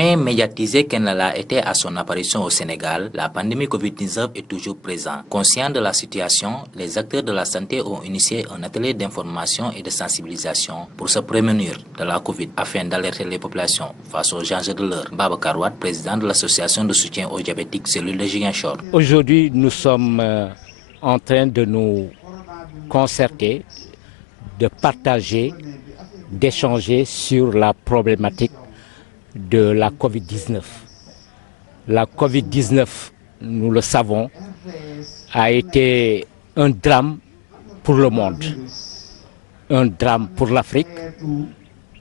Moins médiatisée qu'elle ne l'a été à son apparition au Sénégal, la pandémie Covid-19 est toujours présente. Conscients de la situation, les acteurs de la santé ont initié un atelier d'information et de sensibilisation pour se prémunir de la Covid afin d'alerter les populations face aux enjeux de l'heure. Babacar Wade, président de l'association de soutien aux diabétiques cellule de Ziguinchor. Aujourd'hui, nous sommes en train de nous concerter, de partager, d'échanger sur la problématique de la Covid-19. La Covid-19, nous le savons, a été un drame pour le monde, un drame pour l'Afrique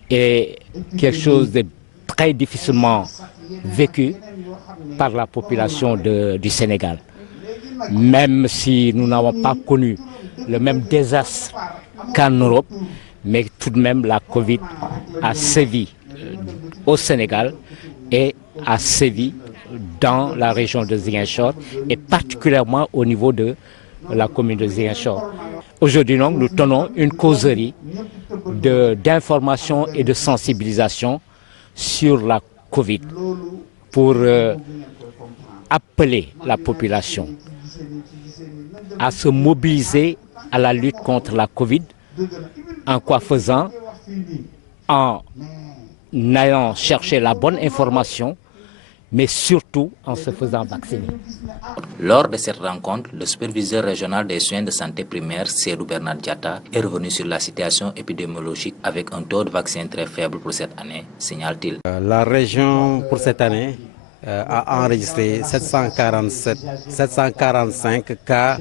et quelque chose de très difficilement vécu par la population du Sénégal. Même si nous n'avons pas connu le même désastre qu'en Europe, mais tout de même la Covid a sévi au Sénégal et a sévi dans la région de Ziguinchor et particulièrement au niveau de la commune de Ziguinchor. Aujourd'hui, nous tenons une causerie d'information et de sensibilisation sur la Covid pour appeler la population à se mobiliser à la lutte contre la Covid. En quoi faisant? En allant chercher la bonne information, mais surtout en se faisant vacciner. Lors de cette rencontre, le superviseur régional des soins de santé primaire, Seydou Bernard Diatta, est revenu sur la situation épidémiologique avec un taux de vaccin très faible pour cette année, signale-t-il. La région, pour cette année, a enregistré 745 cas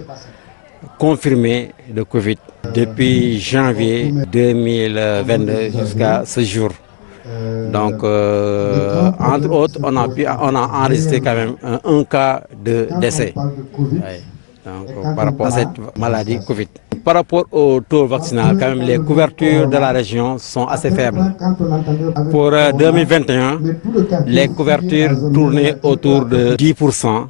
confirmés de Covid depuis janvier 2022 jusqu'à ce jour. Donc, entre autres, on a enregistré quand même un cas de décès par rapport à cette maladie Covid. Par rapport au taux vaccinal, quand même, les couvertures de la région sont assez faibles. Pour 2021, les couvertures tournaient autour de 10%.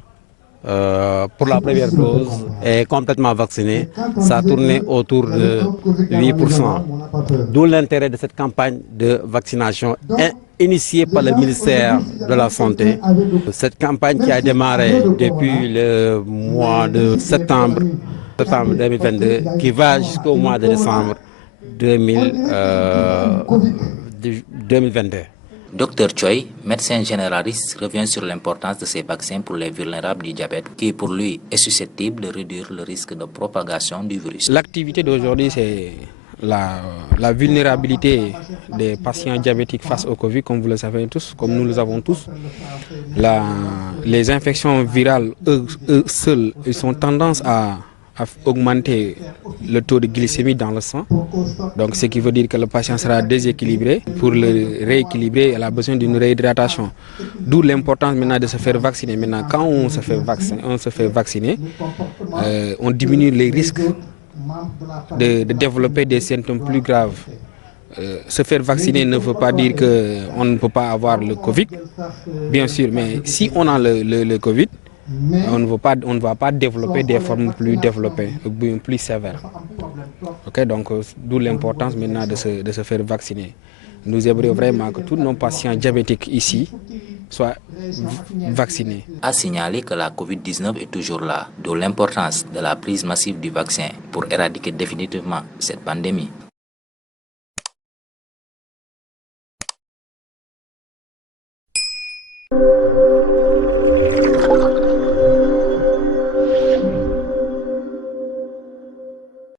Pour la première dose et complètement vacciné, ça tournait autour de 8%. D'où l'intérêt de cette campagne de vaccination initiée par le ministère de la Santé. Cette campagne qui a démarré depuis le mois de septembre 2022, qui va jusqu'au mois de décembre 2022. Dr Choi, médecin généraliste, revient sur l'importance de ces vaccins pour les vulnérables du diabète, qui pour lui est susceptible de réduire le risque de propagation du virus. L'activité d'aujourd'hui, c'est la vulnérabilité des patients diabétiques face au Covid, comme vous le savez tous, comme nous le savons tous. Les infections virales, eux seuls, ils ont tendance à augmenter le taux de glycémie dans le sang. Donc, ce qui veut dire que le patient sera déséquilibré. Pour le rééquilibrer, il a besoin d'une réhydratation. D'où l'importance maintenant de se faire vacciner. Maintenant, quand on se fait vacciner, on diminue les risques de développer des symptômes plus graves. Se faire vacciner ne veut pas dire qu'on ne peut pas avoir le Covid, bien sûr, mais si on a le Covid, on ne va pas développer des formes plus développées, plus sévères. Okay, donc, d'où l'importance maintenant de se faire vacciner. Nous aimerions vraiment que tous nos patients diabétiques ici soient vaccinés. A signaler que la Covid-19 est toujours là, d'où l'importance de la prise massive du vaccin pour éradiquer définitivement cette pandémie.